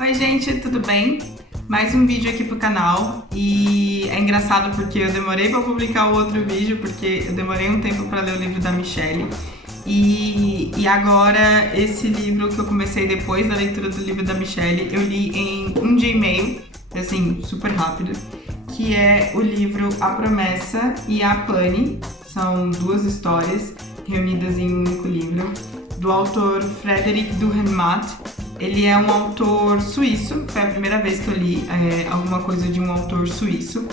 Oi gente, tudo bem? Mais um vídeo aqui pro canal e é engraçado porque eu demorei pra publicar o outro vídeo porque eu demorei um tempo pra ler o livro da Michelle e agora esse livro que eu comecei depois da leitura do livro da Michelle eu li em um dia e meio, assim, super rápido, que é o livro A Promessa e a Pani. São duas histórias reunidas em um único livro, do autor Frédéric Dürrenmatt. Ele é um autor suíço, foi a primeira vez que eu li alguma coisa de um autor suíço.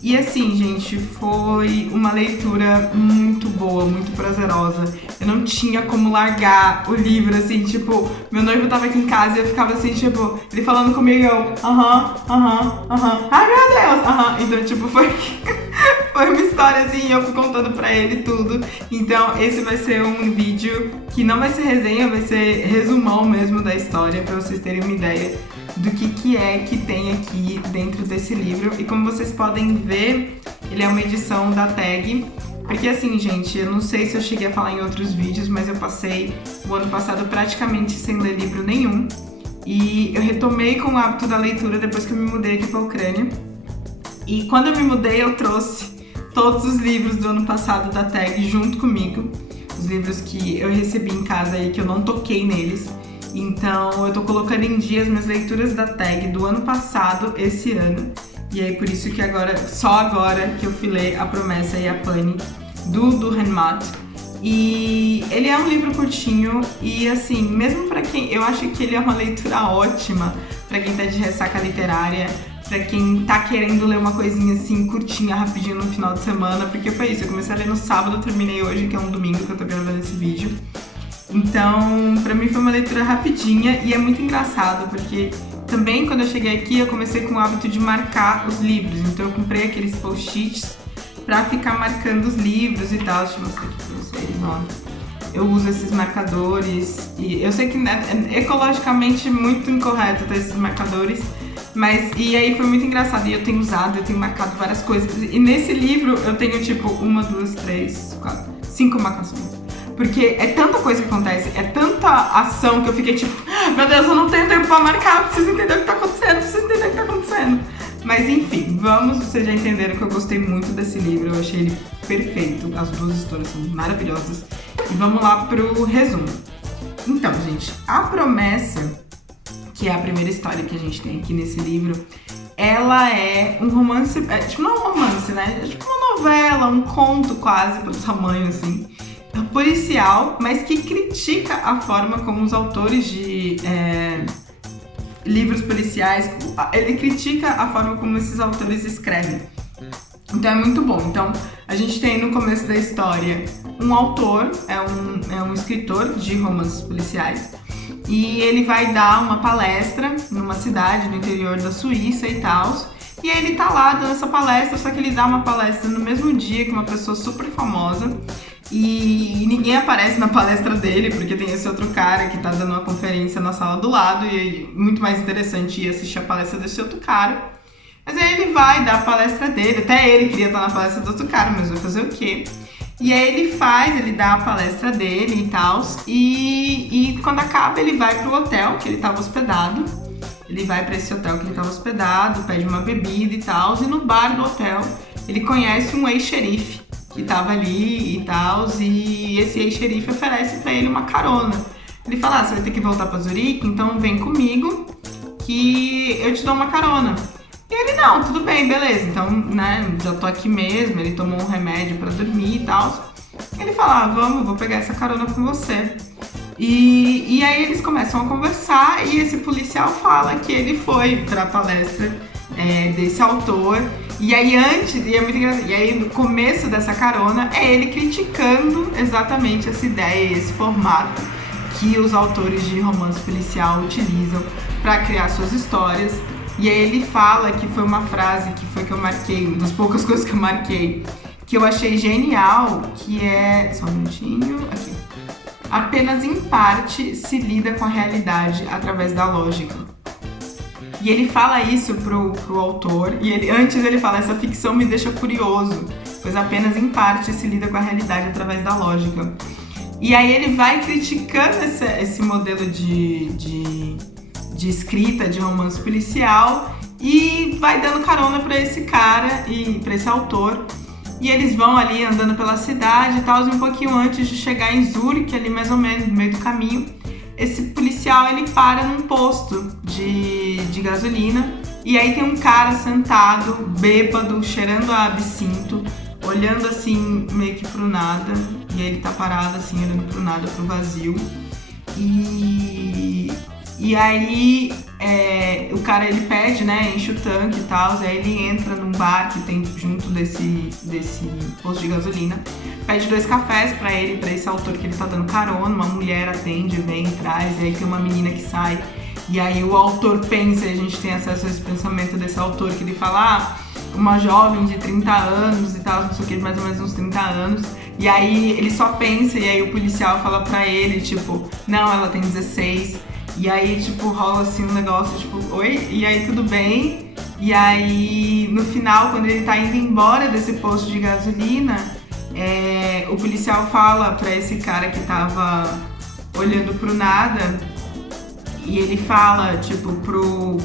E assim, gente, foi uma leitura muito boa, muito prazerosa. Eu não tinha como largar o livro, assim, tipo, meu noivo tava aqui em casa e eu ficava assim, tipo, ele falando comigo, eu, ai meu Deus, então, tipo, foi uma história assim, eu fui contando pra ele tudo. Então, esse vai ser um vídeo que não vai ser resenha, vai ser resumão mesmo da história, pra vocês terem uma ideia do que é que tem aqui dentro desse livro. E como vocês podem ver, ele é uma edição da Tag, porque assim, gente, eu não sei se eu cheguei a falar em outros vídeos, mas eu passei o ano passado praticamente sem ler livro nenhum, e eu retomei com o hábito da leitura depois que eu me mudei aqui pra Ucrânia. E quando eu me mudei, eu trouxe todos os livros do ano passado da Tag junto comigo, os livros que eu recebi em casa e que eu não toquei neles. Então eu tô colocando em dia as minhas leituras da Tag do ano passado, esse ano. E aí por isso que só agora que eu fui ler A Promessa e a Pani, do Dürrenmatt. E ele é um livro curtinho e assim, mesmo pra quem... Eu acho que ele é uma leitura ótima pra quem tá de ressaca literária, pra quem tá querendo ler uma coisinha assim, curtinha, rapidinho no final de semana. Porque foi isso, eu comecei a ler no sábado, terminei hoje, que é um domingo que eu tô gravando esse vídeo. Então, pra mim foi uma leitura rapidinha e é muito engraçado, porque também quando eu cheguei aqui eu comecei com o hábito de marcar os livros. Então eu comprei aqueles post-its pra ficar marcando os livros e tal. Deixa eu mostrar aqui pra vocês, ó. Eu uso esses marcadores e eu sei que é ecologicamente muito incorreto ter esses marcadores, mas e aí foi muito engraçado e eu tenho usado, eu tenho marcado várias coisas. E nesse livro eu tenho tipo 1, 2, 3, 4, 5 marcações. Porque é tanta coisa que acontece, é tanta ação que eu fiquei tipo, meu Deus, eu não tenho tempo pra marcar, preciso entender o que tá acontecendo, Mas enfim, vocês já entenderam que eu gostei muito desse livro, eu achei ele perfeito, as duas histórias são maravilhosas. E vamos lá pro resumo. Então, gente, A Promessa, que é a primeira história que a gente tem aqui nesse livro, ela é um romance, tipo, não é um romance, né? É tipo uma novela, um conto quase, pelo tamanho, assim, policial, mas que critica a forma como os autores de livros policiais, ele critica a forma como esses autores escrevem. Então é muito bom. Então a gente tem no começo da história um autor, é um escritor de romances policiais, e ele vai dar uma palestra numa cidade no interior da Suíça e tal. E aí ele tá lá dando essa palestra, só que ele dá uma palestra no mesmo dia que uma pessoa super famosa. E ninguém aparece na palestra dele, porque tem esse outro cara que tá dando uma conferência na sala do lado, e é muito mais interessante ir assistir a palestra desse outro cara. Mas aí ele vai dar a palestra dele, até ele queria estar na palestra do outro cara, mas vai fazer o quê? E aí ele dá a palestra dele e tal, e quando acaba ele vai pro hotel que ele tava hospedado. Ele vai pra esse hotel que ele tava hospedado, pede uma bebida e tal, e no bar do hotel ele conhece um ex-xerife que tava ali e tal, e esse ex-xerife oferece pra ele uma carona. Ele fala, você vai ter que voltar pra Zurique, então vem comigo que eu te dou uma carona. E ele, não, tudo bem, beleza, então, né, já tô aqui mesmo, ele tomou um remédio pra dormir e tal. Ele fala, vamos, vou pegar essa carona com você. E aí eles começam a conversar e esse policial fala que ele foi pra palestra desse autor. E aí e é muito engraçado, e aí no começo dessa carona é ele criticando exatamente essa ideia, esse formato que os autores de romance policial utilizam para criar suas histórias. E aí ele fala que foi uma frase que eu marquei, uma das poucas coisas que eu marquei, que eu achei genial, que é... Só um minutinho, aqui. Apenas em parte se lida com a realidade através da lógica. E ele fala isso pro autor, e antes ele fala, essa ficção me deixa furioso, pois apenas em parte se lida com a realidade através da lógica. E aí ele vai criticando esse modelo de escrita, de romance policial, e vai dando carona pra esse cara e pra esse autor. E eles vão ali andando pela cidade e tal, e um pouquinho antes de chegar em Zurique, ali mais ou menos, no meio do caminho, esse policial, ele para num posto de gasolina, e aí tem um cara sentado, bêbado, cheirando a absinto, olhando assim, meio que pro nada, e aí ele tá parado assim, olhando pro nada, pro vazio. E aí o cara, ele pede, né, enche o tanque e tal, aí ele entra num bar que tem junto desse posto de gasolina, pede 2 cafés pra esse autor que ele tá dando carona, uma mulher atende, vem, traz, e aí tem uma menina que sai, e aí o autor pensa, e a gente tem acesso a esse pensamento desse autor, que ele fala, uma jovem de 30 anos e tal, não sei o que, mais ou menos uns 30 anos, e aí ele só pensa, e aí o policial fala pra ele, tipo, não, ela tem 16, e aí, tipo, rola assim um negócio, tipo, oi? E aí, tudo bem? E aí, no final, quando ele tá indo embora desse posto de gasolina, o policial fala pra esse cara que tava olhando pro nada, e ele fala, tipo,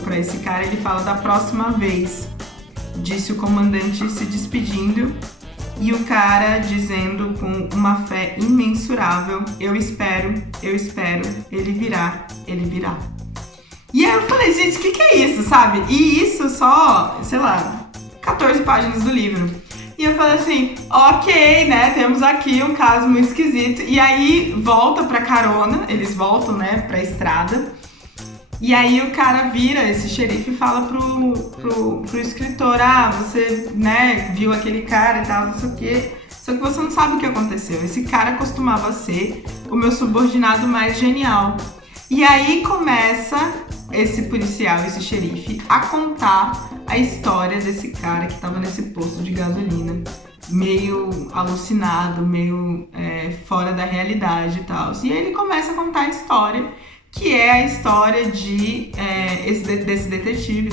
pra esse cara, ele fala da próxima vez, disse o comandante se despedindo, e o cara dizendo com uma fé imensurável, eu espero, ele virá. E aí eu falei, gente, o que é isso, sabe? E isso só, sei lá, 14 páginas do livro. E eu falei assim, ok, né, temos aqui um caso muito esquisito. E aí volta pra carona, eles voltam, né, pra estrada. E aí o cara vira, esse xerife, e fala pro escritor, você, né, viu aquele cara e tal, não sei o quê. Só que você não sabe o que aconteceu. Esse cara costumava ser o meu subordinado mais genial. E aí começa esse policial, esse xerife, a contar a história desse cara que tava nesse posto de gasolina, meio alucinado, meio fora da realidade e tal. E aí ele começa a contar a história, que é a história desse detetive,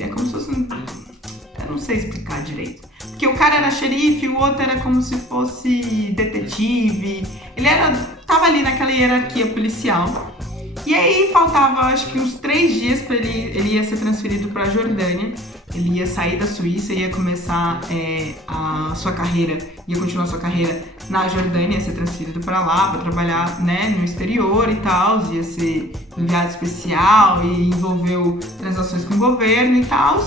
é como se fosse eu não sei explicar direito. Porque o cara era xerife, o outro era como se fosse detetive, tava ali naquela hierarquia policial. E aí faltava, acho que uns 3 dias para ele ia ser transferido para a Jordânia. Ele ia sair da Suíça, ia começar a sua carreira, ia continuar a sua carreira na Jordânia, ia ser transferido para lá, para trabalhar, né, no exterior e tal, ia ser enviado especial e envolveu transações com o governo e tal.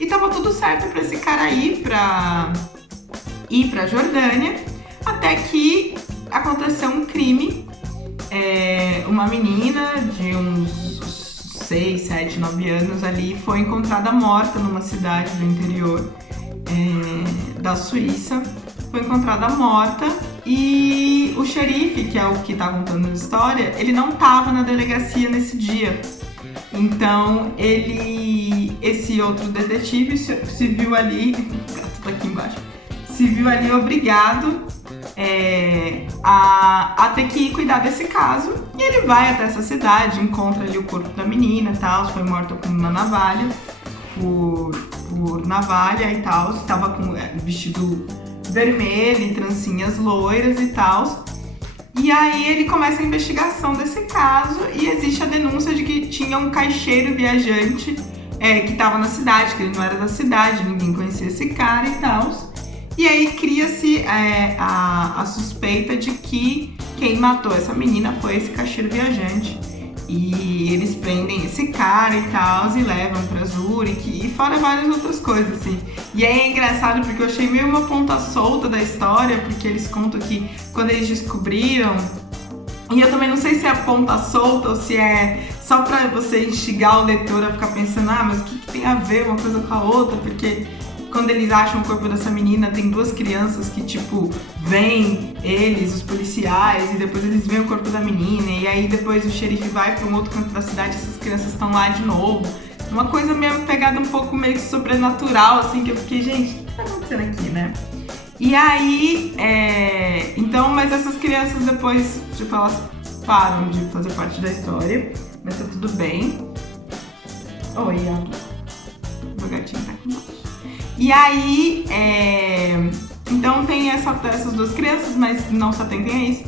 E tava tudo certo para esse cara ir para a Jordânia, até que aconteceu um crime. Uma menina de uns 6, 7, 9 anos ali foi encontrada morta numa cidade do interior da Suíça. Foi encontrada morta e o xerife, que é o que tá contando a história, ele não tava na delegacia nesse dia. Então esse outro detetive se viu ali, o gato tá aqui embaixo, se viu ali obrigado a ter que cuidar desse caso, e ele vai até essa cidade, encontra ali o corpo da menina e tal, foi morta com uma navalha, por navalha e tal, estava com vestido vermelho e trancinhas loiras e tal. E aí ele começa a investigação desse caso e existe a denúncia de que tinha um caixeiro viajante que estava na cidade, que ele não era da cidade, ninguém conhecia esse cara e tal. E aí cria-se a suspeita de que quem matou essa menina foi esse caixeiro viajante. E eles prendem esse cara e tal, e levam pra Zurique, e fora várias outras coisas, assim. E aí é engraçado porque eu achei meio uma ponta solta da história, porque eles contam que quando eles descobriram, e eu também não sei se é a ponta solta ou se é só pra você instigar o leitor a ficar pensando, mas o que tem a ver uma coisa com a outra, porque quando eles acham o corpo dessa menina, tem 2 crianças que, tipo, vêm eles, os policiais, e depois eles veem o corpo da menina, e aí depois o xerife vai pra um outro canto da cidade e essas crianças estão lá de novo. Uma coisa mesmo pegada um pouco meio que sobrenatural, assim, que eu fiquei, gente, o que tá acontecendo aqui, né? E aí, então, mas essas crianças depois, tipo, elas param de fazer parte da história, mas tá tudo bem. Oi, ó. O gatinho tá aqui embaixo. E aí, então tem essas 2 crianças, mas não se atentem a isso.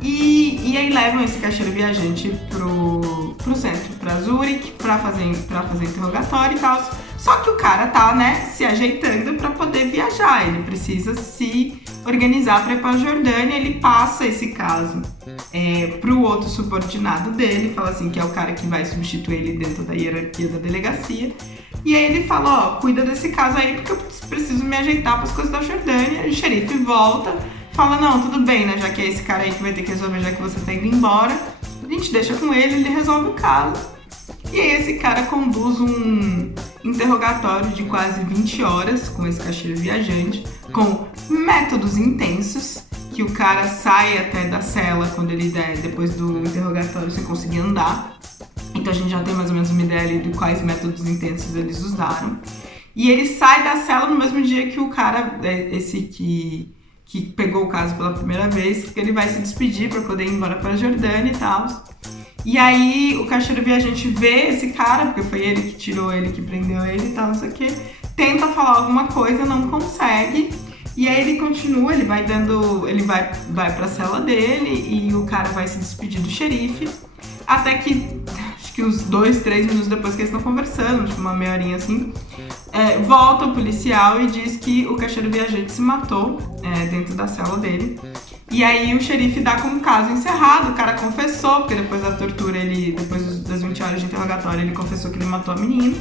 E aí levam esse caixeiro viajante pro centro, pra Zurique, pra fazer interrogatório e tal. Só que o cara tá, né, se ajeitando pra poder viajar. Ele precisa se organizar pra ir pra Jordânia. Ele passa esse caso pro outro subordinado dele, fala assim, que é o cara que vai substituir ele dentro da hierarquia da delegacia. E aí ele fala, ó, cuida desse caso aí porque eu preciso me ajeitar para as coisas da Jordânia. O xerife volta, fala, não, tudo bem, né, já que é esse cara aí que vai ter que resolver, já que você tá indo embora, a gente deixa com ele resolve o caso. E aí esse cara conduz um interrogatório de quase 20 horas com esse caixeiro viajante, com métodos intensos, que o cara sai até da cela quando ele der, depois do interrogatório, sem conseguir andar. Então a gente já tem mais ou menos uma ideia ali de quais métodos intensos eles usaram. E ele sai da cela no mesmo dia que o cara, esse que pegou o caso pela primeira vez, que ele vai se despedir para poder ir embora para a Jordânia e tal. E aí o caixeiro viajante vê esse cara, porque foi ele que tirou ele, que prendeu ele e tal, não sei o quê, tenta falar alguma coisa, não consegue. E aí ele continua, ele vai pra cela dele e o cara vai se despedir do xerife, até que, acho que uns 2, 3 minutos depois que eles estão conversando, tipo uma meia horinha assim, volta o policial e diz que o caixeiro viajante se matou dentro da cela dele. E aí o xerife dá como caso encerrado, o cara confessou, porque depois da tortura, depois das 20 horas de interrogatório, ele confessou que ele matou a menina.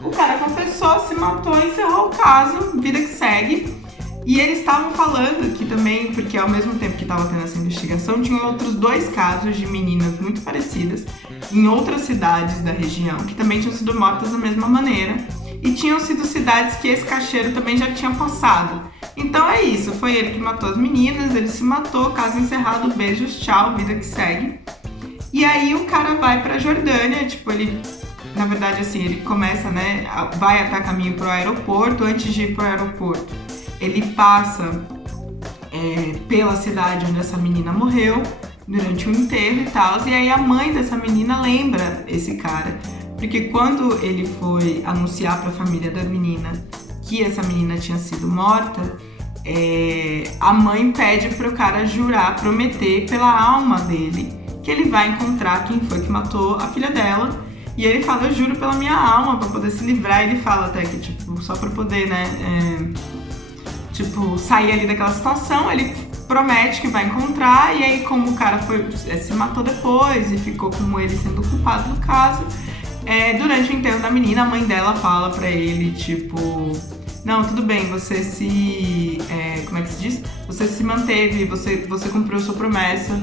O cara confessou, se matou, encerrou o caso, vida que segue. E eles estavam falando que também, porque ao mesmo tempo que estava tendo essa investigação, tinham outros 2 casos de meninas muito parecidas em outras cidades da região, que também tinham sido mortas da mesma maneira. E tinham sido cidades que esse caixeiro também já tinha passado. Então é isso, foi ele que matou as meninas, ele se matou, caso encerrado, beijos, tchau, vida que segue. E aí o cara vai pra Jordânia, tipo, ele, na verdade assim, ele começa, né, vai até caminho pro aeroporto. Antes de ir pro aeroporto, ele passa pela cidade onde essa menina morreu, durante o enterro e tal, e aí a mãe dessa menina lembra esse cara, porque quando ele foi anunciar pra família da menina que essa menina tinha sido morta, a mãe pede pro cara jurar, prometer pela alma dele que ele vai encontrar quem foi que matou a filha dela. E ele fala, eu juro pela minha alma, pra poder se livrar. Ele fala até que, tipo, só pra poder, né, sair ali daquela situação, ele promete que vai encontrar. E aí, como o cara se matou depois e ficou como ele sendo culpado do caso, durante o enterro da menina, a mãe dela fala pra ele, tipo, não, tudo bem, você se... como é que se diz? Você se manteve, você cumpriu sua promessa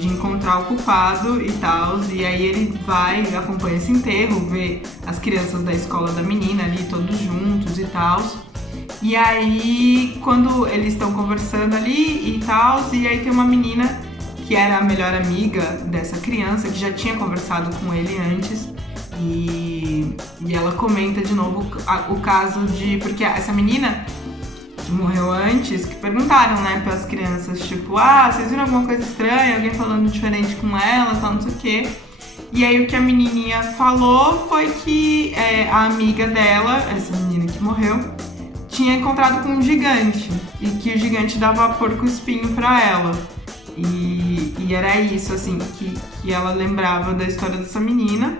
de encontrar o culpado e tal. E aí ele vai, acompanha esse enterro, vê as crianças da escola da menina ali, todos juntos e tal. E aí, quando eles estão conversando ali e tal, e aí tem uma menina que era a melhor amiga dessa criança, que já tinha conversado com ele antes. E ela comenta de novo o caso de... Porque essa menina que morreu antes, que perguntaram, né, para as crianças, tipo, vocês viram alguma coisa estranha? Alguém falando diferente com ela, tal, não sei o quê. E aí o que a menininha falou foi que a amiga dela, essa menina que morreu, tinha encontrado com um gigante. E que o gigante dava porco-espinho para ela. E era isso, assim, que ela lembrava da história dessa menina,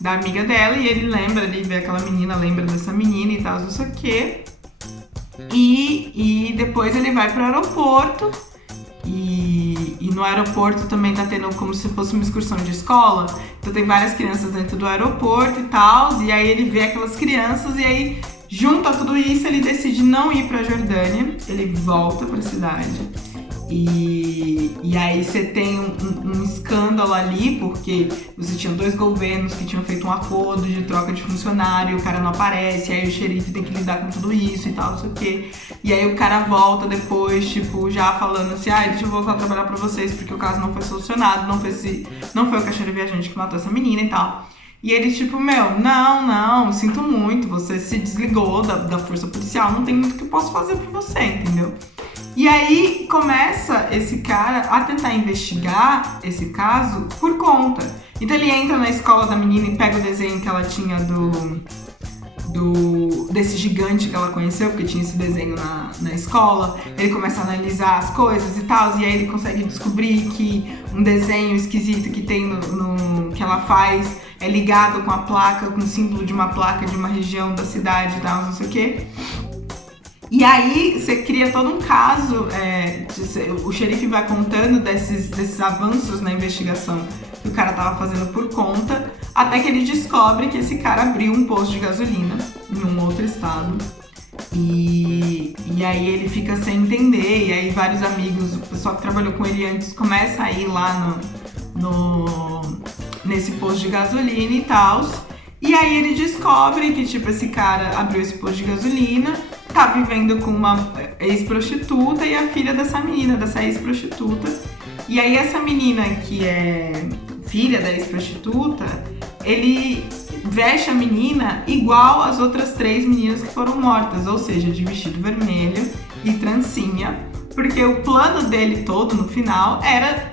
da amiga dela, e ele lembra, ele vê aquela menina, lembra dessa menina e tal, não sei o quê. E depois ele vai pro aeroporto, e no aeroporto também tá tendo como se fosse uma excursão de escola, então tem várias crianças dentro do aeroporto e tal, e aí ele vê aquelas crianças, e aí junto a tudo isso ele decide não ir pra Jordânia, ele volta pra cidade. E aí você tem um escândalo ali, porque você tinha 2 governos que tinham feito um acordo de troca de funcionário, o cara não aparece, aí o xerife tem que lidar com tudo isso e tal, não sei o quê. E aí o cara volta depois, tipo, já falando assim, deixa eu voltar a trabalhar pra vocês, porque o caso não foi solucionado, não foi o caixeiro viajante que matou essa menina e tal. E ele, tipo, não, sinto muito, você se desligou da força policial, não tem muito que eu posso fazer por você, entendeu? E aí começa esse cara a tentar investigar esse caso por conta. Então ele entra na escola da menina e pega o desenho que ela tinha desse gigante que ela conheceu, porque tinha esse desenho na escola. Ele começa a analisar as coisas e tal, e aí ele consegue descobrir que um desenho esquisito que tem que ela faz é ligado com a placa, com o símbolo de uma placa de uma região da cidade e tal, não sei o quê. E aí você cria todo um caso, o xerife vai contando desses avanços na investigação que o cara tava fazendo por conta, até que ele descobre que esse cara abriu um posto de gasolina em um outro estado. E aí ele fica sem entender, e aí vários amigos, o pessoal que trabalhou com ele antes, começa a ir lá nesse posto de gasolina e tal. E aí ele descobre que, tipo, esse cara abriu esse posto de gasolina, tá vivendo com uma ex-prostituta e a filha dessa menina, dessa ex-prostituta. E aí essa menina, que é filha da ex-prostituta, ele veste a menina igual às outras 3 meninas que foram mortas, ou seja, de vestido vermelho e trancinha, porque o plano dele todo, no final, era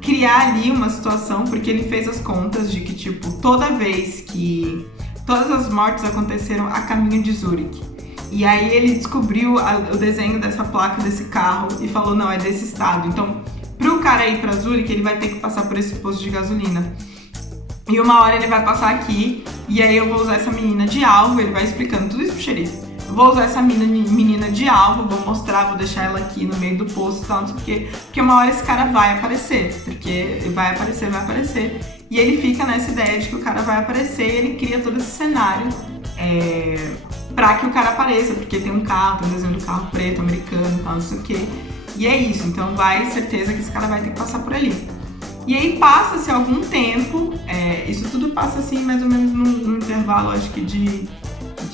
criar ali uma situação, porque ele fez as contas de que, tipo, toda vez que todas as mortes aconteceram a caminho de Zurique. E aí ele descobriu o desenho dessa placa desse carro e falou, não, é desse estado. Então, pro cara ir pra Zurique, ele vai ter que passar por esse posto de gasolina. E uma hora ele vai passar aqui, e aí eu vou usar essa menina de alvo, ele vai explicando tudo isso pro xerife. Eu vou usar essa menina de alvo, vou mostrar, vou deixar ela aqui no meio do posto e tal, não sei o quê. Porque uma hora esse cara vai aparecer, porque vai aparecer. E ele fica nessa ideia de que o cara vai aparecer e ele cria todo esse cenário pra que o cara apareça, porque tem um carro, tem um desenho do carro preto, americano e tal, não sei o quê. E é isso, então certeza que esse cara vai ter que passar por ali. E aí passa-se algum tempo, isso tudo passa assim mais ou menos num intervalo, acho que de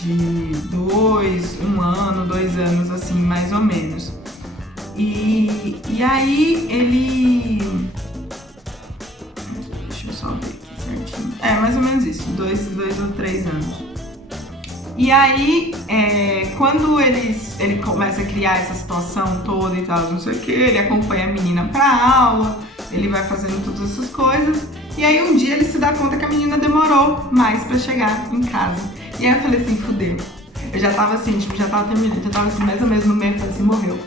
1 ano, 2 anos, assim, mais ou menos. E aí ele... Deixa eu só ver aqui certinho. Mais ou menos isso, 2 ou 3 anos. E aí, quando ele começa a criar essa situação toda e tal, não sei o que, ele acompanha a menina pra aula, ele vai fazendo todas essas coisas, e aí um dia ele se dá conta que a menina demorou mais pra chegar em casa. E aí eu falei assim, fudeu. Eu já tava assim, tipo, já tava terminando, já tava assim, mais ou menos no meio, eu falei assim, morreu,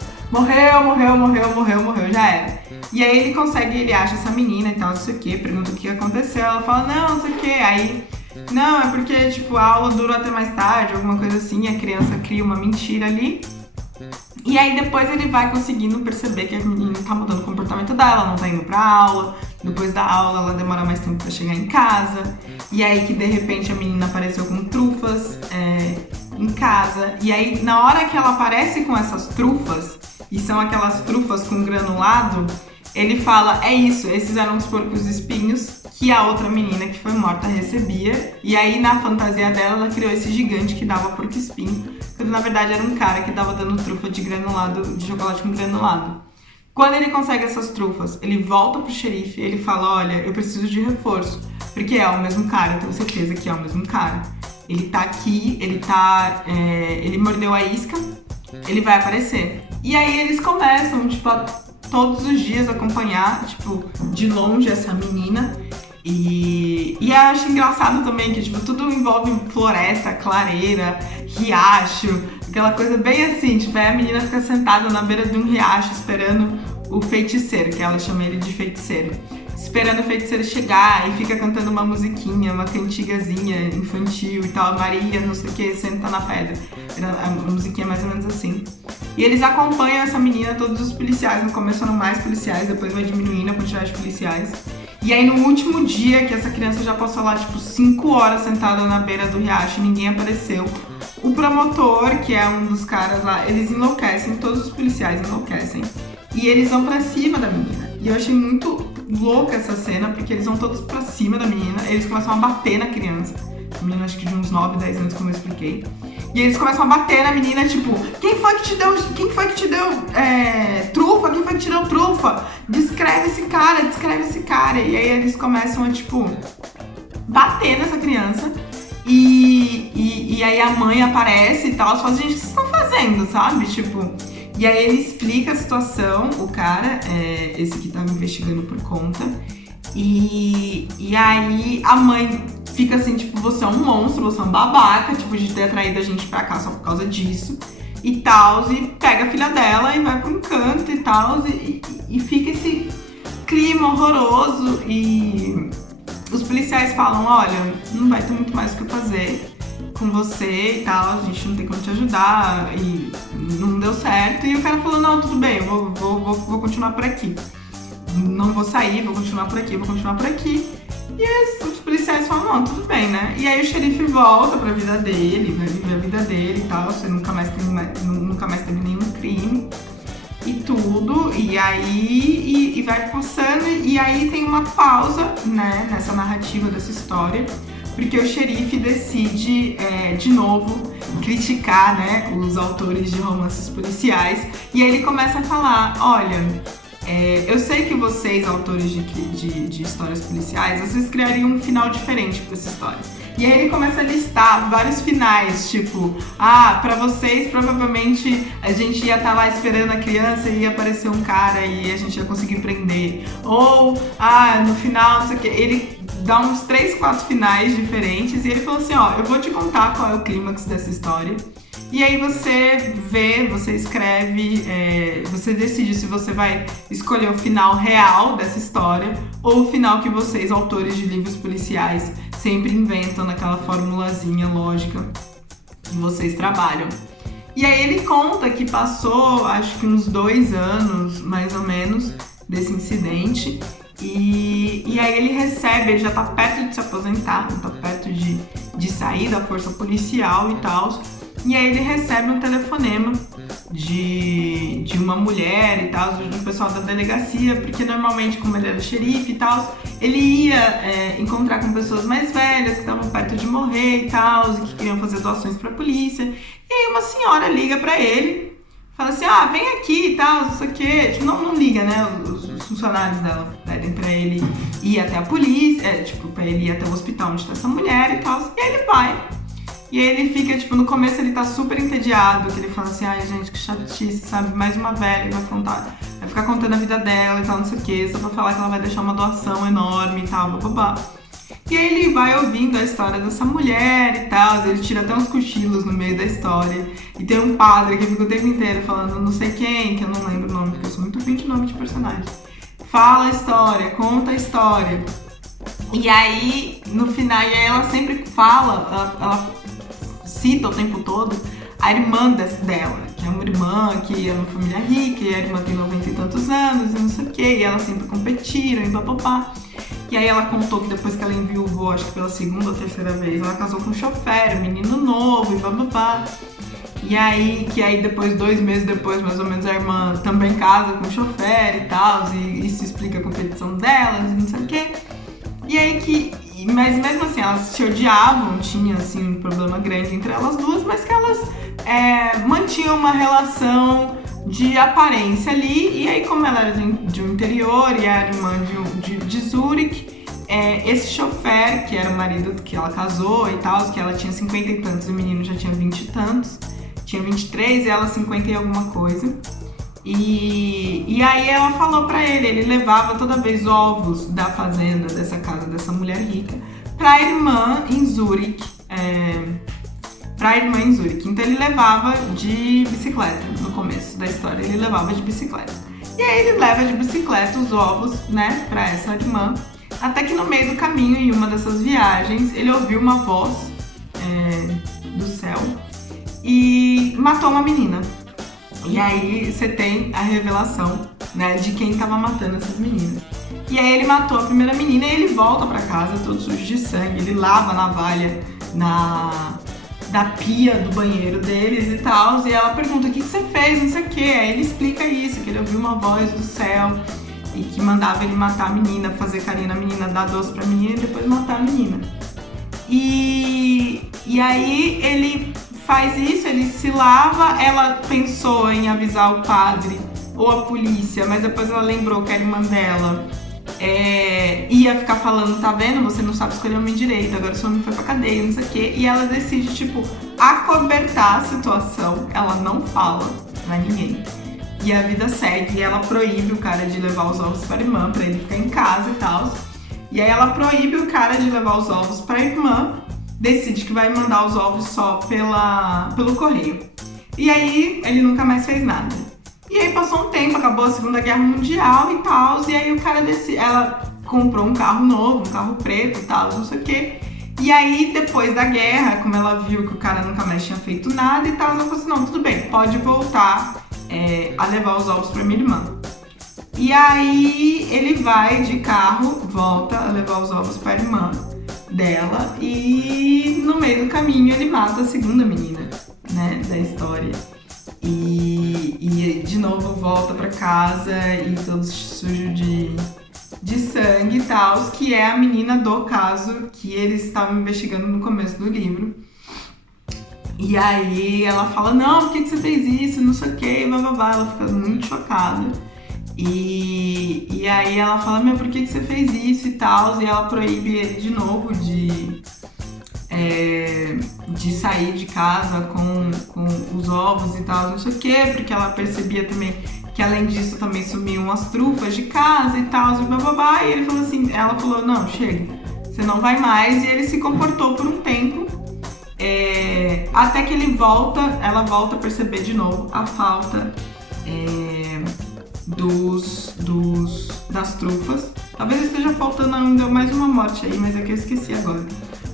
já era. E aí ele acha essa menina e tal, não sei o que, pergunta o que aconteceu, ela fala, não sei o que, aí... Não, é porque, tipo, a aula durou até mais tarde, alguma coisa assim, a criança cria uma mentira ali. E aí depois ele vai conseguindo perceber que a menina tá mudando o comportamento dela, não tá indo pra aula. Depois da aula ela demora mais tempo pra chegar em casa. E aí que de repente a menina apareceu com trufas em casa. E aí na hora que ela aparece com essas trufas, e são aquelas trufas com granulado, ele fala, é isso, esses eram os porcos espinhos que a outra menina que foi morta recebia. E aí na fantasia dela, ela criou esse gigante que dava porco espinho, quando na verdade era um cara que tava dando trufa de granulado, de chocolate com granulado. Quando ele consegue essas trufas, ele volta pro xerife e ele fala, olha, eu preciso de reforço, porque é o mesmo cara, eu tenho certeza que é o mesmo cara. Ele tá aqui, ele mordeu a isca, ele vai aparecer. E aí eles começam, tipo, todos os dias acompanhar, tipo, de longe essa menina. E eu acho engraçado também que, tipo, tudo envolve floresta, clareira, riacho, aquela coisa bem assim, tipo, aí a menina fica sentada na beira de um riacho esperando o feiticeiro, que ela chama ele de feiticeiro. Esperando o feiticeiro chegar e fica cantando uma musiquinha, uma cantigazinha infantil e tal, Maria, não sei o que, senta na pedra. A musiquinha é mais ou menos assim. E eles acompanham essa menina, todos os policiais, no começo eram mais policiais, depois vai diminuindo a quantidade de policiais. E aí no último dia, que essa criança já passou lá, tipo, 5 horas sentada na beira do riacho e ninguém apareceu, o promotor, que é um dos caras lá, eles enlouquecem, todos os policiais enlouquecem. E eles vão pra cima da menina. E eu achei muito louca essa cena, porque eles vão todos pra cima da menina, eles começam a bater na criança. A menina acho que de uns 9, 10 anos, como eu expliquei. E eles começam a bater na menina, tipo, quem foi que te deu trufa? Quem foi que te deu trufa? Descreve esse cara. E aí eles começam a, tipo, bater nessa criança. E aí a mãe aparece e tal, fala, gente, o que vocês estão fazendo, sabe? Tipo, e aí ele explica a situação, o cara, esse que tava investigando por conta. E aí a mãe fica assim, tipo, você é um monstro, você é um babaca, tipo, tipo, de ter atraído a gente pra cá só por causa disso. E tal, e pega a filha dela e vai pra um canto e tal, e fica esse clima horroroso. E os policiais falam, olha, não vai ter muito mais o que fazer com você e tal, a gente não tem como te ajudar, e não deu certo. E o cara falou, não, tudo bem, eu vou continuar por aqui. Não vou sair, vou continuar por aqui, vou continuar por aqui. E os policiais falam, não, tudo bem, né? E aí o xerife volta pra vida dele, vai viver a vida dele e tal, você nunca mais teve nenhum crime e tudo. E aí e vai passando, e aí tem uma pausa, né, nessa narrativa dessa história, porque o xerife decide, de novo, criticar, né, os autores de romances policiais. E aí ele começa a falar, olha, eu sei que vocês, autores de histórias policiais, vocês criariam um final diferente pra essa história. E aí ele começa a listar vários finais, tipo, pra vocês provavelmente a gente ia estar lá esperando a criança e ia aparecer um cara e a gente ia conseguir prender. Ou, no final, não sei o que. Ele dá uns 3, 4 finais diferentes e ele falou assim, ó, eu vou te contar qual é o clímax dessa história. E aí você vê, você escreve, você decide se você vai escolher o final real dessa história ou o final que vocês, autores de livros policiais, sempre inventam naquela formulazinha lógica que vocês trabalham. E aí ele conta que passou, acho que uns 2 anos, mais ou menos, desse incidente. E aí ele recebe, ele já tá perto de se aposentar, tá perto de sair da força policial e tal. E aí ele recebe um telefonema de uma mulher e tal, do pessoal da delegacia, porque normalmente, como ele era xerife e tal, ele ia encontrar com pessoas mais velhas que estavam perto de morrer e tal, e que queriam fazer doações pra polícia. E aí uma senhora liga pra ele, fala assim, vem aqui e tal, não sei o quê. Tipo, não liga, né? Os funcionários dela pedem pra ele ir até a polícia, pra ele ir até o hospital onde tá essa mulher e tal. E aí ele vai. E aí ele fica, tipo, no começo ele tá super entediado, que ele fala assim, gente, que chatice, sabe? Mais uma velha vai ficar contando a vida dela e tal, não sei o quê, só pra falar que ela vai deixar uma doação enorme e tal, bababá. E aí ele vai ouvindo a história dessa mulher e tal, ele tira até uns cochilos no meio da história. E tem um padre que fica o tempo inteiro falando não sei quem, que eu não lembro o nome, porque eu sou muito ruim de nome de personagem. Fala a história, conta a história. E aí, no final, ela sempre fala, ela cita o tempo todo a irmã dela, que é uma irmã que é uma família rica, e a irmã tem 90 e tantos anos, e não sei o que, e elas sempre competiram, e papapá. E aí ela contou que depois que ela enviou, acho que pela 2ª ou 3ª vez, ela casou com um chofer, um menino novo, e papapá. E aí, depois, 2 meses depois, mais ou menos, a irmã também casa com um chofer e tal, e isso explica a competição delas, e não sei o que. E aí mas mesmo assim, elas se odiavam, tinha assim um problema grande entre elas duas, mas que elas mantinham uma relação de aparência ali. E aí, como ela era de um interior e era irmã de Zurich, esse chofer, que era o marido que ela casou e tal, que ela tinha 50 e tantos, e o menino já tinha 20 e tantos, tinha 23 e ela 50 e alguma coisa. E aí ela falou pra ele levava toda vez ovos da fazenda, dessa casa, dessa mulher rica, pra irmã em Zurich. Então ele levava de bicicleta, no começo da história, ele levava de bicicleta. E aí ele leva de bicicleta os ovos, né, pra essa irmã, até que no meio do caminho, em uma dessas viagens, ele ouviu uma voz do céu e matou uma menina. E aí você tem a revelação, né, de quem tava matando essas meninas. E aí ele matou a primeira menina e ele volta pra casa todo sujo de sangue, ele lava a navalha da pia do banheiro deles e tal, e ela pergunta, o que você fez, não sei o que. Aí ele explica isso, que ele ouviu uma voz do céu e que mandava ele matar a menina, fazer carinho na menina, dar doce pra menina e depois matar a menina. E aí ele faz isso, ele se lava, ela pensou em avisar o padre ou a polícia, mas depois ela lembrou que a irmã dela ia ficar falando, tá vendo, você não sabe escolher homem direito, agora seu homem foi pra cadeia, não sei o quê, e ela decide, tipo, acobertar a situação, ela não fala pra ninguém. E a vida segue, e ela proíbe o cara de levar os ovos pra irmã, pra ele ficar em casa e tal. E aí ela proíbe o cara de levar os ovos pra irmã, decide que vai mandar os ovos só pelo correio. E aí ele nunca mais fez nada. E aí passou um tempo, acabou a Segunda Guerra Mundial e tal, e aí o cara ela comprou um carro novo, um carro preto e tal, não sei o quê. E aí, depois da guerra, como ela viu que o cara nunca mais tinha feito nada e tal, ela falou assim, não, tudo bem, pode voltar a levar os ovos pra minha irmã. E aí, ele vai de carro, volta a levar os ovos pra irmã dela e no meio do caminho ele mata a segunda menina, né, da história. E de novo volta pra casa e todo sujo de sangue e tal, que é a menina do caso que eles estavam investigando no começo do livro. E aí ela fala, não, por que você fez isso? Não sei o que, bababá. Ela fica muito chocada. E aí ela fala, meu, por que você fez isso e tal? E ela proíbe ele de novo de sair de casa com os ovos e tal, não sei o que, porque ela percebia também que além disso também sumiam as trufas de casa e tal, e bababá, e ele falou assim, ela falou, não, chega, você não vai mais, e ele se comportou por um tempo, até que ela volta a perceber de novo a falta das trufas. Talvez esteja faltando ainda mais uma morte aí, mas é que eu esqueci agora.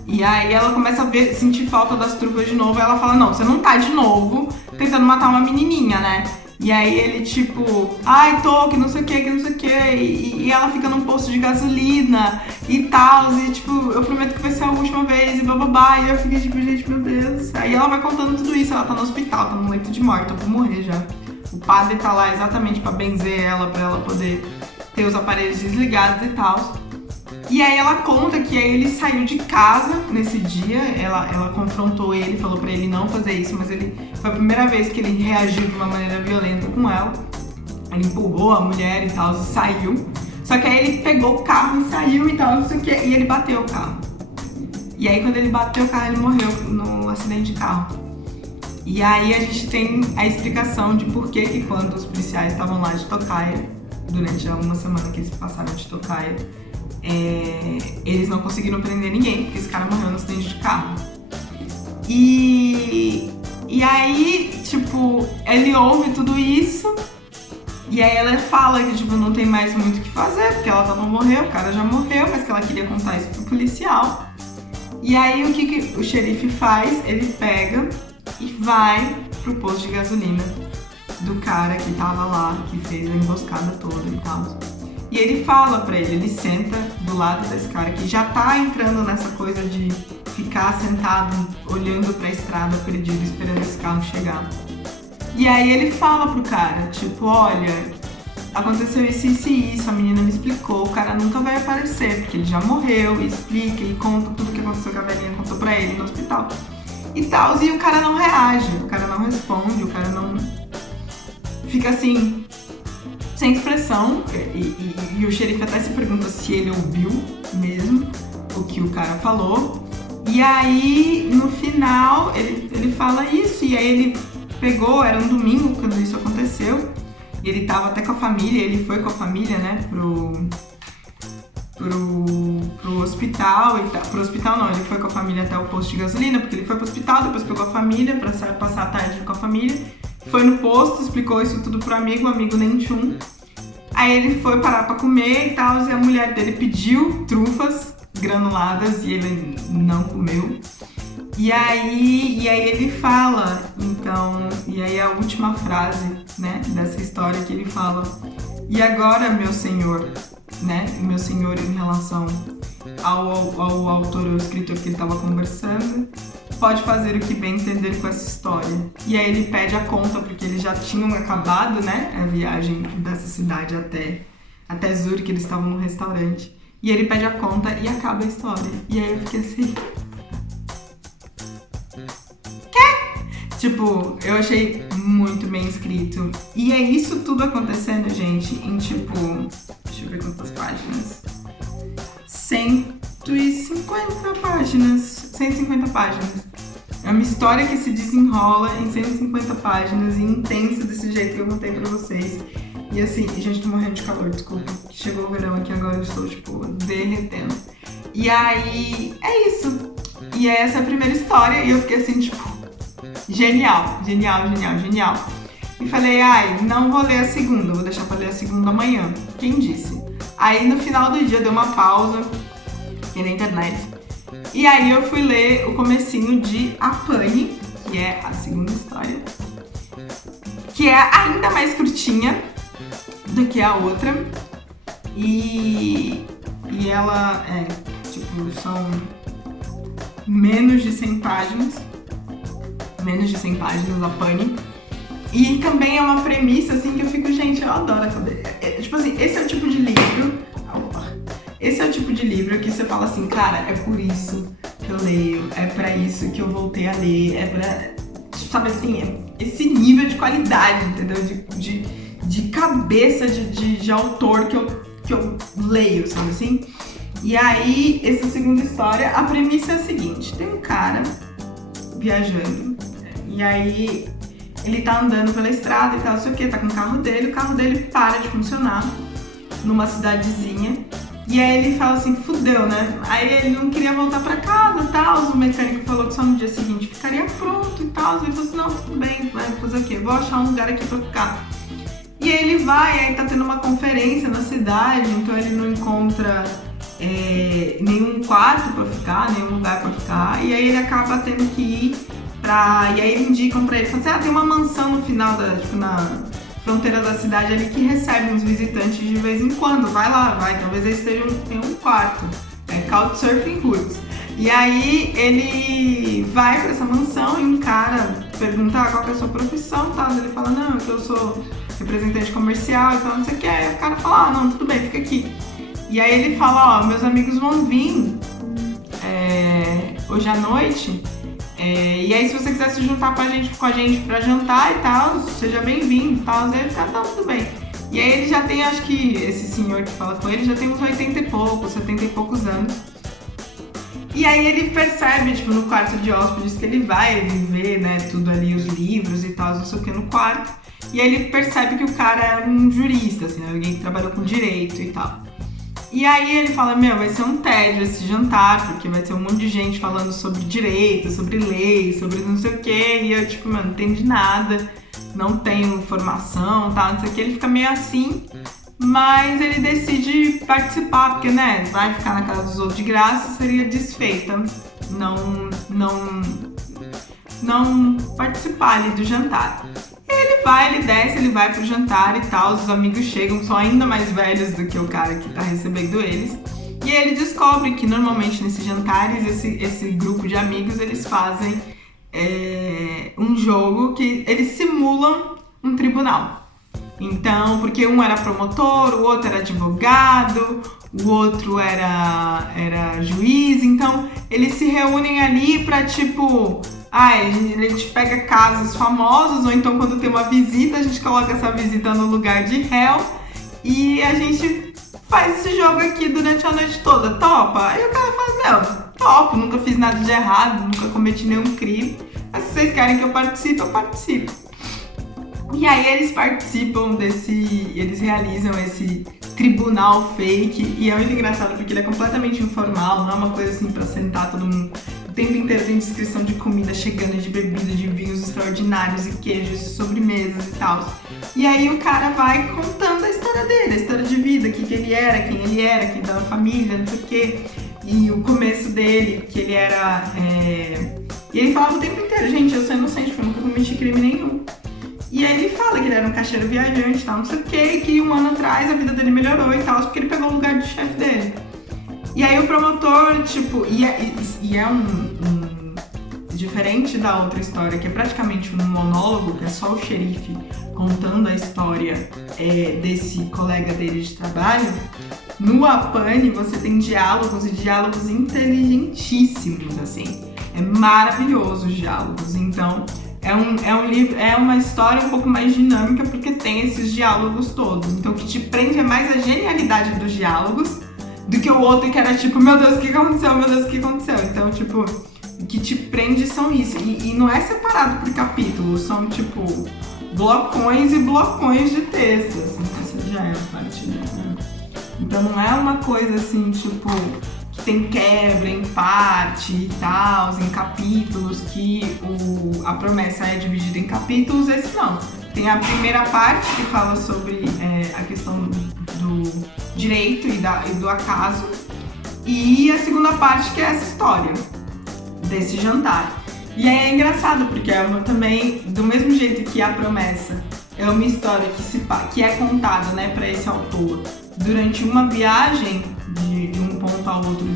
E aí ela começa a sentir falta das trufas de novo, e ela fala, não, você não tá de novo tentando matar uma menininha, né? E aí ele tipo, ai, tô, que não sei o que, e ela fica num posto de gasolina e tal, e tipo, eu prometo que vai ser a última vez, e bababá, e eu fiquei tipo, gente, meu Deus. Aí ela vai contando tudo isso, ela tá no hospital, tá no leito de morte, eu vou morrer já. O padre tá lá exatamente pra benzer ela, pra ela poder ter os aparelhos desligados e tal. E aí ela conta que aí ele saiu de casa nesse dia, ela confrontou ele, falou pra ele não fazer isso, mas foi a primeira vez que ele reagiu de uma maneira violenta com ela. Ele empurrou a mulher e tal, e saiu. Só que aí ele pegou o carro e saiu e tal, não sei o que, e ele bateu o carro. E aí quando ele bateu o carro, ele morreu no acidente de carro. E aí a gente tem a explicação de por que quando os policiais estavam lá de tocaia, durante uma semana que eles passaram de tocaia, eles não conseguiram prender ninguém, porque esse cara morreu no acidente de carro. E aí, tipo, ele ouve tudo isso, e aí ela fala que, tipo, não tem mais muito o que fazer, porque ela não morreu, o cara já morreu, mas que ela queria contar isso pro policial. E aí, o que o xerife faz? Ele pega e vai pro posto de gasolina do cara que tava lá, que fez a emboscada toda e tal. E ele fala pra ele senta do lado desse cara que já tá entrando nessa coisa de ficar sentado, olhando pra estrada perdido, esperando esse carro chegar. E aí ele fala pro cara, tipo, olha, aconteceu isso, isso e isso, a menina me explicou, o cara nunca vai aparecer, porque ele já morreu, e explica, e conta tudo que aconteceu que a velhinha contou pra ele no hospital. E tal, e o cara não reage, o cara não responde, o cara não... Fica assim... sem expressão, e o xerife até se pergunta se ele ouviu mesmo o que o cara falou. E aí, no final, ele fala isso, e aí ele pegou, era um domingo quando isso aconteceu, e ele tava até com a família, ele foi com a família, né, pro hospital e tal. Pro hospital não, ele foi com a família até o posto de gasolina, porque ele foi pro hospital, depois pegou a família pra passar a tarde com a família. Foi no posto, explicou isso tudo pro amigo, o amigo nem tchum. Aí ele foi parar pra comer e tal, e a mulher dele pediu trufas granuladas e ele não comeu. E aí ele fala, então, e aí a última frase, né, dessa história que ele fala: e agora, meu senhor, né, meu senhor em relação ao autor ou escritor que ele estava conversando, pode fazer o que bem entender com essa história. E aí ele pede a conta, porque eles já tinham acabado, né, a viagem dessa cidade até Zurique, eles estavam no restaurante. E ele pede a conta e acaba a história. E aí eu fiquei assim... Quê? Tipo, eu achei muito bem escrito. E é isso tudo acontecendo, gente, em tipo... Deixa eu ver quantas páginas. 150 páginas. 150 páginas. É uma história que se desenrola em 150 páginas e intensa desse jeito que eu contei pra vocês. E assim, gente, tô morrendo de calor, desculpa. Chegou o verão aqui agora, eu estou, tipo, derretendo. E aí, é isso. E essa é a primeira história, e eu fiquei assim, tipo, genial. E falei, ai, não vou ler a segunda, vou deixar pra ler a segunda amanhã. Quem disse? Aí no final do dia deu uma pausa aqui na internet. E aí eu fui ler o comecinho de A Pane, que é a segunda história, que é ainda mais curtinha do que a outra. E ela é, tipo, são menos de 100 páginas. A Pane. E também é uma premissa, assim, que eu fico, gente, eu adoro a cabeça. Tipo assim, esse é o tipo de livro... Esse é o tipo de livro que você fala assim, cara, é por isso que eu leio, é pra isso que eu voltei a ler, é pra... Sabe assim, é esse nível de qualidade, entendeu? De cabeça de autor que eu leio, sabe assim? E aí, essa segunda história, a premissa é a seguinte, tem um cara viajando, e aí ele tá andando pela estrada e tal, não sei o que, tá com o carro dele para de funcionar numa cidadezinha, e aí ele fala assim, fudeu, né? Aí ele não queria voltar pra casa e tal, o mecânico falou que só no dia seguinte ficaria pronto e tal, ele falou assim, não, tudo bem, vai fazer o quê? Vou achar um lugar aqui pra ficar. E aí ele vai, aí tá tendo uma conferência na cidade, então ele não encontra nenhum quarto pra ficar, nenhum lugar pra ficar, e aí ele acaba tendo que ir pra... E aí indicam pra ele, falam assim, tem uma mansão no final na fronteira da cidade ali que recebe uns visitantes de vez em quando, vai lá, talvez eles tenham um quarto, Couchsurfing Roots. E aí ele vai pra essa mansão e um cara pergunta qual que é a sua profissão e tal, ele fala, não, que eu sou representante comercial e tal, não sei o que, aí o cara fala, não, tudo bem, fica aqui. E aí ele fala, meus amigos vão vir hoje à noite, e aí se você quiser se juntar com a gente pra jantar e tal, seja bem-vindo e tal, aí ele fica, tá, tudo bem. E aí ele já tem, acho que esse senhor que fala com ele já tem uns 80 e poucos, 70 e poucos anos. E aí ele percebe, tipo, no quarto de hóspedes que ele vai, ele vê, né, tudo ali, os livros e tal, não sei o que, no quarto. E aí ele percebe que o cara é um jurista, assim, né, alguém que trabalhou com direito e tal. E aí ele fala, vai ser um tédio esse jantar, porque vai ter um monte de gente falando sobre direito, sobre lei, sobre não sei o que, e eu, tipo, não entendi nada, não tenho formação, tá, não sei o que, ele fica meio assim, mas ele decide participar, porque, né, vai ficar na casa dos outros de graça, seria desfeita não participar ali do jantar. Ele desce, ele vai pro jantar e tal, os amigos chegam, são ainda mais velhos do que o cara que tá recebendo eles. E ele descobre que normalmente nesses jantares, esse grupo de amigos, eles fazem um jogo que eles simulam um tribunal. Então, porque um era promotor, o outro era advogado, o outro era juiz, então eles se reúnem ali pra, tipo... a gente pega casos famosos, ou então quando tem uma visita, a gente coloca essa visita no lugar de réu e a gente faz esse jogo aqui durante a noite toda, topa? Aí o cara fala, topo, nunca fiz nada de errado, nunca cometi nenhum crime, mas se vocês querem que eu participe, eu participo. E aí eles participam eles realizam esse tribunal fake, e é muito engraçado porque ele é completamente informal, não é uma coisa assim pra sentar todo mundo. O tempo inteiro tem descrição de comida chegando, de bebida, de vinhos extraordinários e queijos, sobremesas e tal. E aí o cara vai contando a história dele, a história de vida, quem ele era, quem da família, não sei o quê. E o começo dele, que ele era... E ele falava o tempo inteiro, gente, eu sou inocente, porque eu nunca cometi crime nenhum. E aí ele fala que ele era um caixeiro viajante e tal, não sei o quê, e que um ano atrás a vida dele melhorou e tal, porque ele pegou o lugar de chefe dele. E aí o promotor, tipo, diferente da outra história, que é praticamente um monólogo, que é só o xerife contando a história desse colega dele de trabalho, no A Pane você tem diálogos e diálogos inteligentíssimos, assim. É maravilhoso os diálogos, então é um livro, é uma história um pouco mais dinâmica porque tem esses diálogos todos. Então o que te prende é mais a genialidade dos diálogos do que o outro que era tipo, meu Deus, o que aconteceu? Meu Deus, o que aconteceu? Então, tipo, o que te prende são isso. E não é separado por capítulos, são, tipo, blocões e blocões de texto, assim. Essa já é a parte, né? Então não é uma coisa, assim, tipo, tem quebra em parte e tal, em capítulos, que a promessa é dividida em capítulos. Esse não. Tem a primeira parte que fala sobre a questão do direito e do acaso, e a segunda parte que é essa história desse jantar. E aí é engraçado, porque também, do mesmo jeito que a promessa é uma história que é contada, né, para esse autor durante uma viagem de um ponto ao outro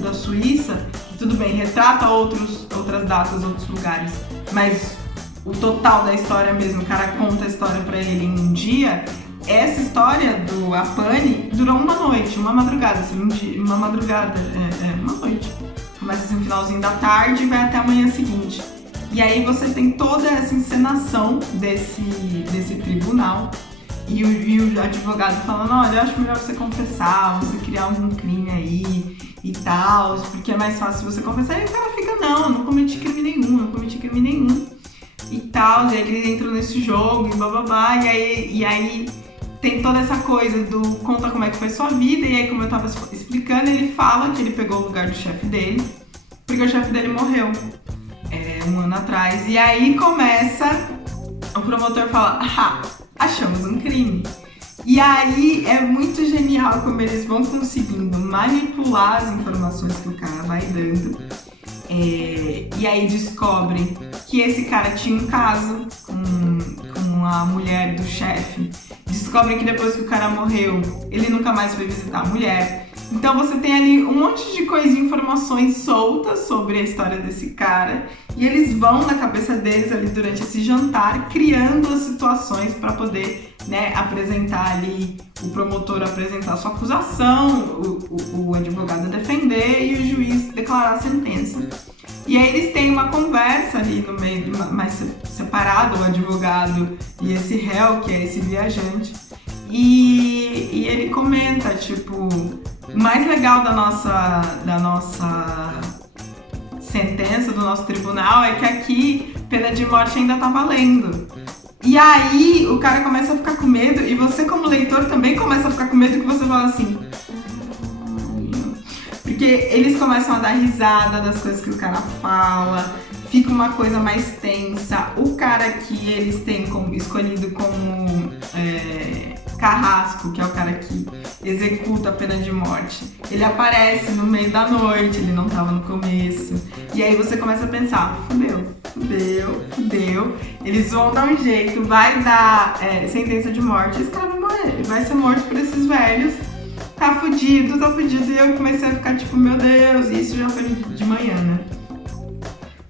da Suíça, que tudo bem, retrata outras datas, outros lugares, mas o total da história mesmo, o cara conta a história para ele em um dia. Essa história do Apani durou uma noite, uma madrugada, assim, uma noite. Começa assim no finalzinho da tarde e vai até a manhã seguinte. E aí você tem toda essa encenação desse tribunal e o advogado falando, olha, eu acho melhor você confessar, você criar algum crime aí e tal, porque é mais fácil você confessar. E o cara fica, não cometi crime nenhum e tal. E aí eles entram nesse jogo e bababá, e aí tem toda essa coisa do conta como é que foi sua vida. E aí, como eu tava explicando, ele fala que ele pegou o lugar do chefe dele, porque o chefe dele morreu um ano atrás. E aí começa, o promotor fala, achamos um crime. E aí é muito genial como eles vão conseguindo manipular as informações que o cara vai dando. E aí descobrem que esse cara tinha um caso com a mulher do chefe. Descobrem que depois que o cara morreu, ele nunca mais foi visitar a mulher. Então você tem ali um monte de coisa, informações soltas sobre a história desse cara, e eles vão na cabeça deles ali durante esse jantar, criando as situações para poder, né, apresentar ali, o promotor apresentar sua acusação, o advogado defender e o juiz declarar a sentença. E aí eles têm uma conversa ali no meio, mais separado, o advogado e esse réu, que é esse viajante. E ele comenta, tipo, o mais legal da nossa sentença, do nosso tribunal, é que aqui pena de morte ainda tá valendo. E aí o cara começa a ficar com medo, e você como leitor também começa a ficar com medo, que você fala assim... Porque eles começam a dar risada das coisas que o cara fala, fica uma coisa mais tensa. O cara que eles têm escolhido como carrasco, que é o cara que executa a pena de morte, ele aparece no meio da noite, ele não estava no começo. E aí você começa a pensar, fudeu, eles vão dar um jeito, vai dar sentença de morte, esse cara vai morrer, ele vai ser morto por esses velhos. Tá fudido, e eu comecei a ficar tipo, meu Deus, e isso já foi de manhã, né?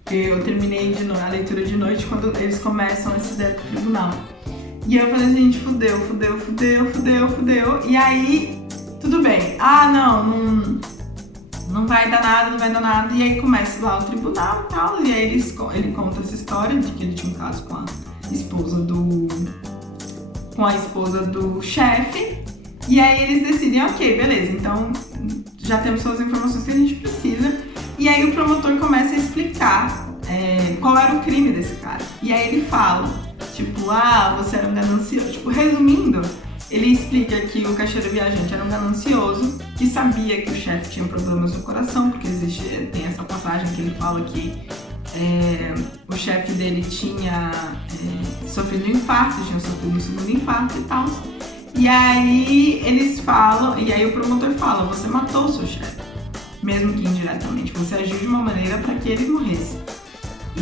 Eu terminei a leitura de noite quando eles começam essa ideia do tribunal. E eu falei, gente, fudeu. E aí, tudo bem. Não vai dar nada. E aí começa lá o tribunal e tal. E aí ele conta essa história de que ele tinha um caso com a esposa do chefe. E aí eles decidem, ok, beleza, então já temos todas as informações que a gente precisa. E aí o promotor começa a explicar qual era o crime desse cara. E aí ele fala, tipo, você era um ganancioso. Tipo, resumindo, ele explica que o caixeiro viajante era um ganancioso, que sabia que o chefe tinha problemas no coração, porque tem essa passagem que ele fala que o chefe dele tinha sofrido um infarto, tinha sofrido um segundo infarto e tal. E aí eles falam, e aí o promotor fala, você matou o seu chefe, mesmo que indiretamente, você agiu de uma maneira para que ele morresse.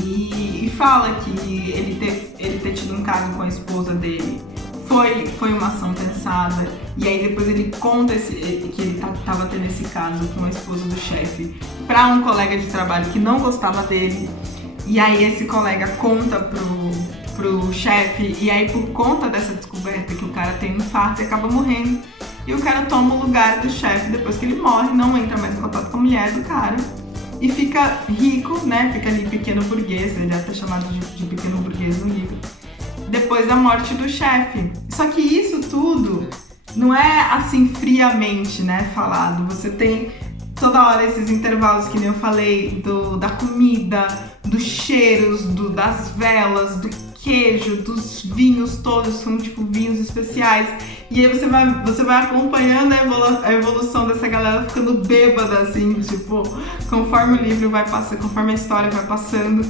E fala que ele ter tido um caso com a esposa dele foi uma ação pensada. E aí depois ele conta que ele estava tendo esse caso com a esposa do chefe para um colega de trabalho que não gostava dele. E aí esse colega conta pro chefe, e aí por conta dessa descoberta que o cara tem um infarto e acaba morrendo, e o cara toma o lugar do chefe depois que ele morre, não entra mais em contato com a mulher do cara e fica rico, né? Fica ali pequeno burguês, ele é até chamado de pequeno burguês no livro, depois da morte do chefe. Só que isso tudo não é assim friamente, né, falado. Você tem toda hora esses intervalos que nem eu falei, da comida, dos cheiros, das velas, do queijo, dos vinhos todos, são tipo vinhos especiais. E aí você vai acompanhando a evolução dessa galera ficando bêbada, assim, tipo, conforme o livro vai passando, conforme a história vai passando.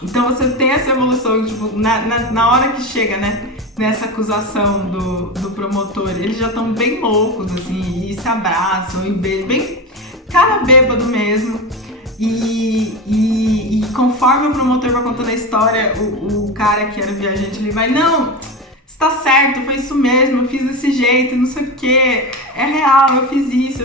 Então você tem essa evolução, tipo, na hora que chega, né, nessa acusação do promotor, eles já estão bem loucos, assim, e se abraçam, e bem cara bêbado mesmo. E conforme o promotor vai contando a história, o cara que era o viajante, ele vai, não, está certo, foi isso mesmo, eu fiz desse jeito, não sei o que, é real, eu fiz isso.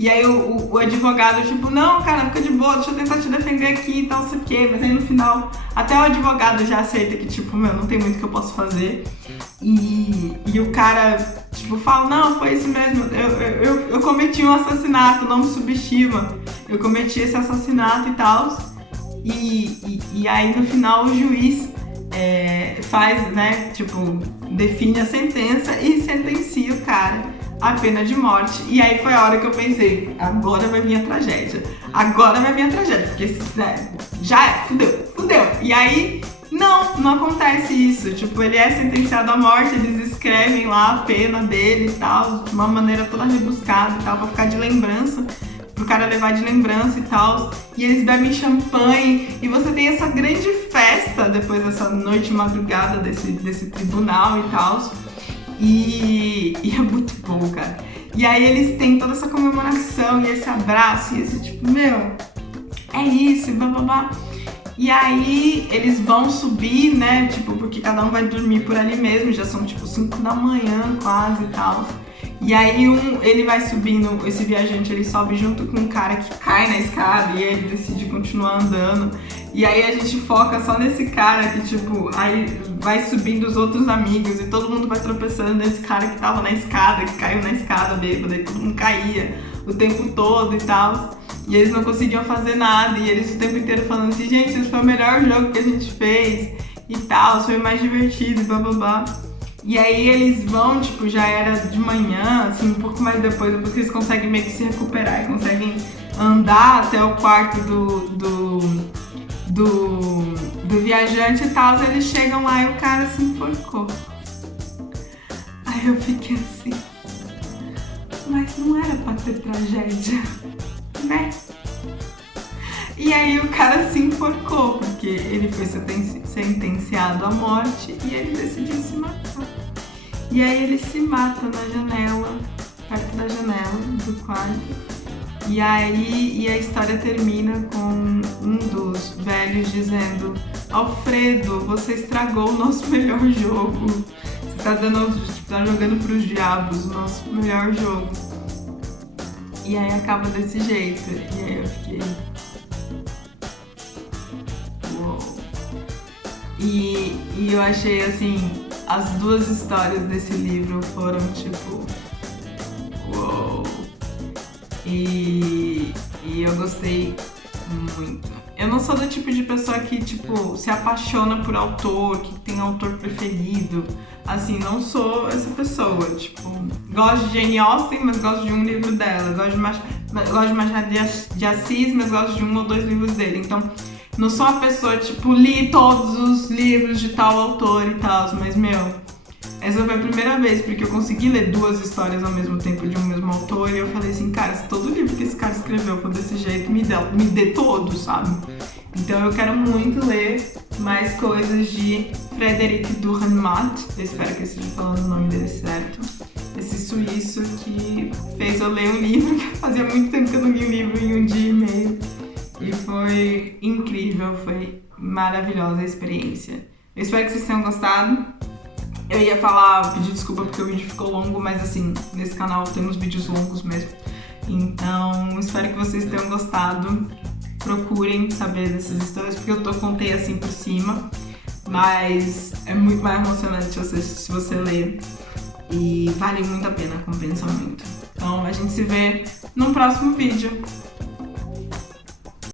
E aí o advogado, tipo, não, cara, fica de boa, deixa eu tentar te defender aqui e tal, não sei o que. Mas aí no final, até o advogado já aceita que, tipo, meu, não tem muito que eu posso fazer. E o cara, tipo, fala, não, foi isso mesmo, eu cometi um assassinato, não me subestima. Eu cometi esse assassinato e tal. E aí no final o juiz faz, né, tipo, define a sentença e sentencia o cara a pena de morte. E aí foi a hora que eu pensei, agora vai vir a tragédia. Porque, né, já é, fudeu. E aí, não acontece isso. Tipo, ele é sentenciado à morte, eles escrevem lá a pena dele e tal, de uma maneira toda rebuscada e tal, pra ficar de lembrança, pro cara levar de lembrança e tal. E eles bebem champanhe, e você tem essa grande festa depois dessa noite madrugada desse tribunal e tal. E é muito bom, cara. E aí eles têm toda essa comemoração e esse abraço e esse tipo, meu, é isso, blá. E aí eles vão subir, né, tipo, porque cada um vai dormir por ali mesmo, já são tipo 5 da manhã quase e tal. E aí ele vai subindo, esse viajante, ele sobe junto com um cara que cai na escada e aí ele decide continuar andando. E aí a gente foca só nesse cara que, tipo, aí vai subindo os outros amigos e todo mundo vai tropeçando nesse cara que tava na escada, que caiu na escada bêbado, e todo mundo caía o tempo todo e tal. E eles não conseguiam fazer nada, e eles o tempo inteiro falando assim, gente, esse foi o melhor jogo que a gente fez e tal, foi o mais divertido, blá. E aí eles vão, tipo, já era de manhã, assim, um pouco mais depois que eles conseguem meio que se recuperar e conseguem andar até o quarto do viajante e tal, eles chegam lá e o cara se enforcou. Aí eu fiquei assim, mas não era pra ter tragédia, né? E aí o cara se enforcou, porque ele foi sentenciado à morte e ele decidiu se matar. E aí ele se mata na janela, perto da janela do quarto. E aí a história termina com um dos velhos dizendo, Alfredo, você estragou o nosso melhor jogo. Você tá jogando pros diabos o nosso melhor jogo. E aí acaba desse jeito. E aí eu fiquei... Uou. E eu achei assim, as duas histórias desse livro foram tipo... Uou! E eu gostei muito. Eu não sou do tipo de pessoa que, tipo, se apaixona por autor, que tem autor preferido. Assim, não sou essa pessoa. Tipo, gosto de Jane Austen, mas gosto de um livro dela. Gosto de Machado de Assis, mas gosto de 1 ou 2 livros dele. Então, não sou uma pessoa, tipo, li todos os livros de tal autor e tal. Mas, meu, essa foi a primeira vez, porque eu consegui ler 2 histórias ao mesmo tempo de um mesmo autor. E eu falei assim, cara, se todo livro que esse cara escreveu for desse jeito, me dê todos, sabe? Então eu quero muito ler mais coisas de Frédéric Dürrenmatt. Eu espero que eu esteja falando o nome dele certo. Esse suíço que fez eu ler um livro, que fazia muito tempo que eu não li um livro em 1 dia e meio. E foi incrível, foi maravilhosa a experiência. Eu espero que vocês tenham gostado. Eu ia pedir desculpa porque o vídeo ficou longo, mas assim, nesse canal temos vídeos longos mesmo. Então, espero que vocês tenham gostado. Procurem saber dessas histórias, porque eu contei assim por cima. Mas é muito mais emocionante se você ler. E vale muito a pena, compensa muito. Então, a gente se vê no próximo vídeo.